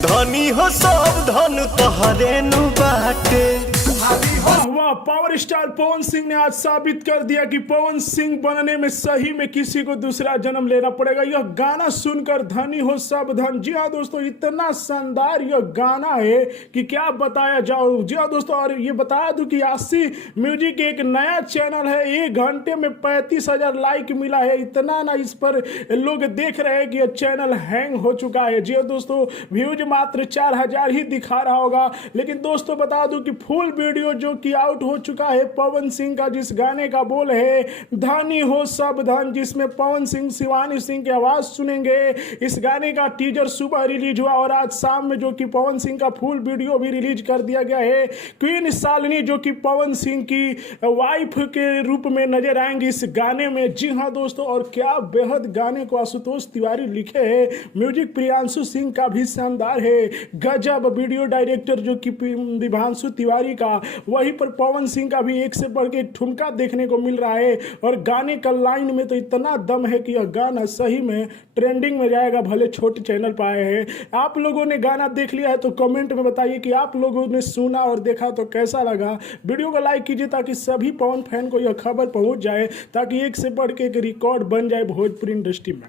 धनी हो सब धन तोहरे नु बाटे। वाह, पावर स्टार पवन सिंह ने आज साबित कर दिया कि पवन सिंह बनने में सही में किसी को दूसरा जन्म लेना पड़ेगा। यह गाना सुनकर धनी हो सब धन, जी हाँ दोस्तों, इतना शानदार यह गाना है कि क्या बताया जाओ। जी हाँ दोस्तों, और ये बता दूं कि आशी म्यूजिक एक नया चैनल है, 1 घंटे में 35,000 लाइक मिला है। इतना ना इस पर लोग देख रहे हैं कि यह चैनल हैंग हो चुका है। जी हाँ दोस्तों, व्यूज मात्र 4,000 ही दिखा रहा होगा, लेकिन दोस्तों बता दूं कि फुल वीडियो जो कि आउट हो चुका है पवन सिंह का, जिस गाने का बोल है धनी हो सब धन, जिसमें पवन सिंह शिवानी सिंह की आवाज सुनेंगे। इस गाने का टीजर सुबह रिलीज हुआ और आज शाम में जो कि पवन सिंह का फुल वीडियो भी रिलीज कर दिया गया है। क्वीन शालिनी जो कि पवन सिंह की वाइफ के रूप में नजर आएंगी इस गाने में। जी हाँ दोस्तों, और क्या बेहद गाने को आशुतोष तिवारी लिखे हैं, म्यूजिक प्रियांशु सिंह का भी शानदार है, गजब। वीडियो डायरेक्टर जो कि दिभांशु तिवारी का, वहीं पर पवन सिंह का भी एक से बढ़ के एक ठुमका देखने को मिल रहा है। और गाने का लाइन में तो इतना दम है कि यह गाना सही में ट्रेंडिंग में जाएगा, भले छोटे चैनल पर आए हैं। आप लोगों ने गाना देख लिया है तो कमेंट में बताइए कि आप लोगों ने सुना और देखा तो कैसा लगा। वीडियो को लाइक कीजिए ताकि सभी पवन फैन को यह खबर पहुंच जाए, ताकि एक से बढ़ के एक रिकॉर्ड बन जाए भोजपुरी इंडस्ट्री में।